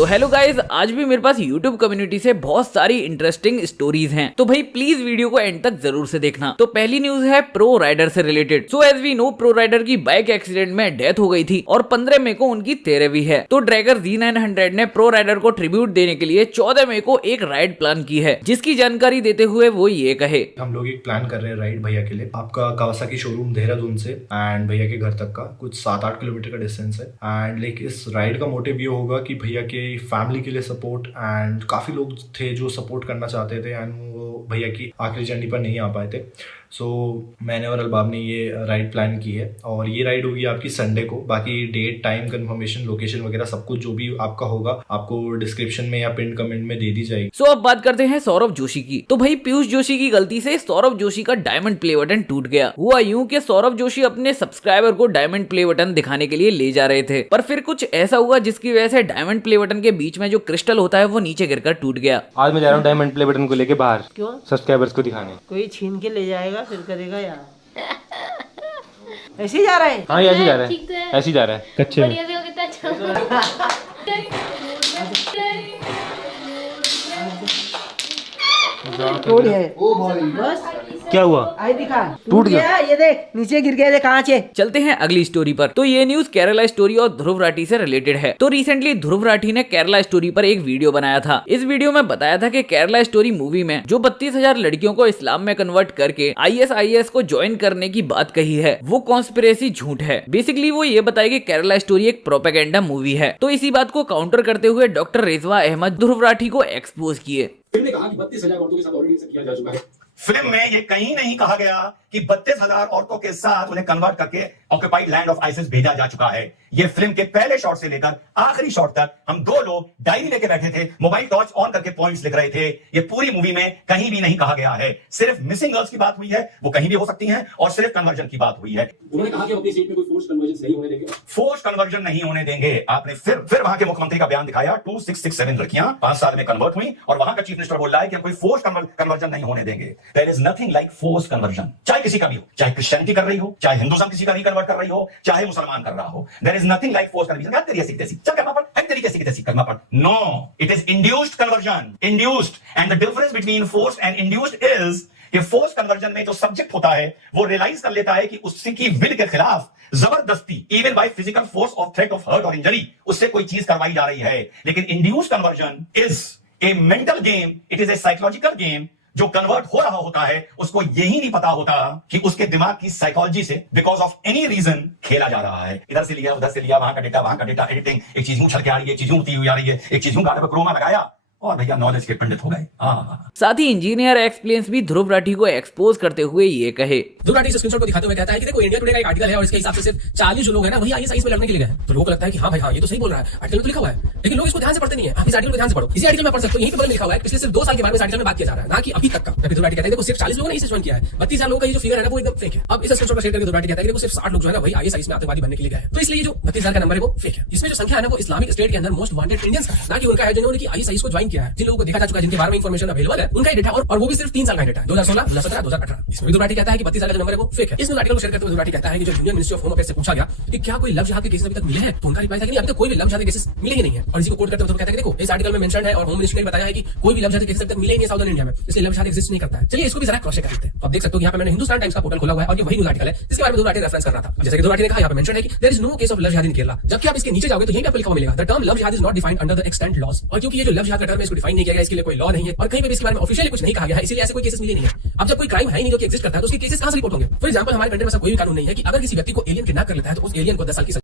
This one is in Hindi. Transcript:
तो हेलो गाइस, आज भी मेरे पास YouTube कम्युनिटी से बहुत सारी इंटरेस्टिंग स्टोरीज हैं, तो भाई प्लीज वीडियो को एंड तक जरूर से देखना। तो पहली न्यूज है प्रो राइडर से related. So as we know, pro rider की बाइक एक्सीडेंट में डेथ हो गई थी और 15 मई को उनकी 13वीं है। तो ड्रैगर Z900 ने प्रो राइडर को ट्रिब्यूट देने के लिए 14 मई को एक राइड प्लान की है, जिसकी जानकारी देते हुए वो ये कहे। हम लोग एक प्लान कर रहे हैं राइड भैया के लिए, आपका कावासाकी शोरूम देहरादून से एंड भैया के घर तक का कुछ 7-8 किलोमीटर का डिस्टेंस है। एंड लाइक इस राइड का मोटिव ये होगा कि भैया के फैमिली के लिए सपोर्ट, एंड काफ़ी लोग थे जो सपोर्ट करना चाहते थे एंड वो भैया की आखिरी जर्नी पर नहीं आ पाए थे। सो मैंने और अलबाब ने ये राइड प्लान की है और ये राइड होगी आपकी संडे को। बाकी डेट, टाइम, कंफर्मेशन, लोकेशन वगैरह सब कुछ जो भी आपका होगा आपको डिस्क्रिप्शन में या पिन कमेंट में दे दी जाएगी। सो अब बात करते हैं सौरभ जोशी की। तो भाई पीयूष जोशी की गलती से सौरभ जोशी का डायमंड प्ले बटन टूट गया। हुआ यूं कि सौरभ जोशी अपने सब्सक्राइबर को डायमंड प्ले बटन दिखाने के लिए ले जा रहे थे, पर फिर कुछ ऐसा हुआ जिसकी वजह से डायमंड प्ले बटन के बीच में जो क्रिस्टल होता है वो नीचे गिरकर टूट गया। आज मैं जा रहा हूँ डायमंड प्ले बटन को लेके बाहर। क्यों? सब्सक्राइबर्स को दिखाने। कोई छीन के ले जाएगा फिर करेगा यार। ऐसे ही जा रहा है। हाँ, ऐसे ही जा रहा ठीक तो है, है। ऐसे ही जा रहा है कच्चे में। बढ़िया देखो कितना अच्छा। टूट है बस। क्या हुआ? आई दिखा, टूट गया। ये देख नीचे गिर गया, देख कांच है। चलते हैं अगली स्टोरी पर। तो ये न्यूज केरला स्टोरी और ध्रुव राठी से रिलेटेड है। तो रिसेंटली ध्रुव राठी ने केरला स्टोरी पर एक वीडियो बनाया था। इस वीडियो में बताया था कि केरला स्टोरी मूवी में जो 32,000 लड़कियों को इस्लाम में कन्वर्ट करके ISIS को ज्वाइन करने की बात कही है वो कॉन्स्पिरेसी झूठ है। बेसिकली वो ये बताया कि केरला स्टोरी एक प्रोपेगेंडा मूवी है। तो इसी बात को काउंटर करते हुए डॉक्टर रिजवा अहमद ध्रुव राठी को एक्सपोज किए। फिल्म ने कहा कि 32,000 औरतों के साथ ऑलरेडी ऐसा किया जा चुका है। फिल्म में ये कहीं नहीं कहा गया कि 32,000 औरतों के साथ उन्हें कन्वर्ट करके ऑक्यूपाइड लैंड ऑफ आइसिस भेजा जा चुका है। ये फिल्म के पहले शॉट से लेकर आखिरी शॉट तक हम दो लोग डायरी लेके बैठे थे, मोबाइल टॉर्च ऑन करके पॉइंट्स लिख रहे थे। ये पूरी मूवी में कहीं भी नहीं कहा गया है। सिर्फ मिसिंग गर्ल्स की बात हुई है, वो कहीं भी हो सकती हैं, और सिर्फ कन्वर्जन की बात हुई है। उन्होंने कहा कि अपनी सीट में कोई फोर्स कन्वर्जन नहीं होने देंगे। फोर्स कन्वर्जन नहीं होने देंगे। आपने फिर वहां के मुख्यमंत्री का बयान दिखाया, 2667 लड़कियां 5 साल में कन्वर्ट हुई, और वहां का चीफ मिनिस्टर बोल रहा है कि हम कोई फोर्स कन्वर्जन नहीं होने देंगे। There is nothing like force conversion, चाहे किसी का भी हो, चाहे क्रिश्चियनिटी कर रही हो, चाहे हिंदुइज्म किसी का रिकन्वर्ट कर रही हो, चाहे मुसलमान कर रहा हो। There is nothing like force conversion. यार तेरी ऐसी तैसी चल करना पड़, है तेरी कैसी तैसी करना पड़। No, it is induced conversion, induced. And the difference between force and induced is कि फोर्स कन्वर्जन में जो सब्जेक्ट होता है वो रियलाइज कर लेता है कि उसकी विल के खिलाफ जबरदस्ती, even by physical force of threat of hurt और इंजरी, उससे कोई चीज करवाई जा रही है। लेकिन induced conversion is a mental game, it is a psychological game. जो कन्वर्ट हो रहा होता है उसको यही नहीं पता होता कि उसके दिमाग की साइकोलॉजी से बिकॉज ऑफ एनी रीजन खेला जा रहा है। इधर से लिया, उधर से लिया, वहां का डेटा एडिटिंग, एक चीज यूं छल के आ रही है, एक चीज यूं उड़ती हुई आ रही है, एक चीज यूं गाने पर क्रोमा लगाया और भैया नॉलेज के पंडित हो गए। साथ ही इंजीनियर एक्सप्लेन्स भी ध्रुव राठी को एक्सपोज करते हुए ये कहे। ध्रुव राठी स्क्रीनशॉट को दिखाते हुए कहता है कि देखो इंडिया टुडे का एक आर्टिकल है और इसके हिसाब से सिर्फ 40 जो लोग हैं ना वही ISIS में लड़ने के लिए गए। तो लोगों को लगता है कि हाँ भाई हाँ ये तो सही बोल रहा है, आर्टिकल में तो लिखा हुआ है, लेकिन लोग इसको ध्यान से पढ़ते नहीं है। आप इस आर्टिकल को ध्यान से पढ़ो, इसी आर्टिकल में पढ़ सकते हो, यहीं पे लिखा हुआ है पिछले सिर्फ 2 साल के बारे में इस आर्टिकल में बात किया जा रहा है, ना कि अभी तक का। ध्रुव राठी कहता है देखो सिर्फ 40 लोगों ने इसे ज्वाइन किया है, 32,000 लोगों का ये जो फिगर है ना वो एकदम फेक है। अब इस स्क्रीनशॉट को शेयर करके ध्रुव राठी कहता है कि देखो सिर्फ 60 लोग जो है ना वही ISIS में आतंकवादी बनने के लिए गए। तो इसलिए जो 32,000 का नंबर है वो फेक है। इसमें जो संख्या है ना वो इस्लामिक स्टेट के अंदर मोस्ट वांटेड इंडियंस का है, ना कि उनका है जिन्होंने ISIS को ज्वाइन किया है। जिन लोगों को देखा जा चुका है, जिनके बारे में इंफॉर्मेशन अवेलेबल है, उनका डेटा और वो भी सिर्फ 3 साल का डेटा है, 2016, 2017, 2018। इसमें ध्रुव राठी कहता है कि 32,000 का नंबर है वो फेक है। इस आर्टिकल को शेयर करते हुए ध्रुव राठी कहता है कि जो union ministry of home affairs से पूछा गया कि क्या कोई लव जिहाद के केसेस अभी तक मिले हैं, तो उनका रिप्लाई था कि नहीं अभी तक कोई भी लव जिहाद के केसेस मिले ही नहीं है। और इसी को कोट करते हुए कहता है कि देखो इस आर्टिकल में मेंशन है और होम मिनिस्ट्री ने बताया है कि कोई भी लव जिहाद के केसेस अभी तक मिले ही नहीं साउदर्न इंडिया में, इसलिए लव जिहाद एग्जिस्ट नहीं करता है। चलिए इसको भी जरा क्रॉस चेक करते हैं। अब देख सकते हो यहाँ पे मैंने हिंदुस्तान टाइम्स का पोर्टल खोला हुआ है और ये वही न्यूज आर्टिकल है जिसके बारे में ध्रुव राठी रेफरेंस कर रहा था। जैसे कि ध्रुव राठी ने कहा यहाँ पे मेंशन है कि there is no case of love jihad in Kerala. जबकि आप इसके नीचे जाओगे तो यहीं पे आपको लिखा हुआ मिलेगा the term love jihad is not defined under the extent laws. और क्योंकि ये जो लव जिहाद का टर्म है इसको डिफाइन नहीं किया गया, इसके लिए कोई लॉ नहीं है और कहीं पे भी इसके बारे में ऑफिशियली कुछ नहीं कहा गया है, इसलिए ऐसे कोई केसेस मिले नहीं है। अब जब कोई क्राइम है ही नहीं जो कि एग्जिस्ट करता है तो उसके केसेस कहां से रिपोर्ट होंगे? फॉर एग्जांपल हमारे कंट्री में ऐसा कोई भी कानून नहीं है कि अगर किसी व्यक्ति को एलियन किडनैप कर लेता है तो उस एलियन को 10 साल की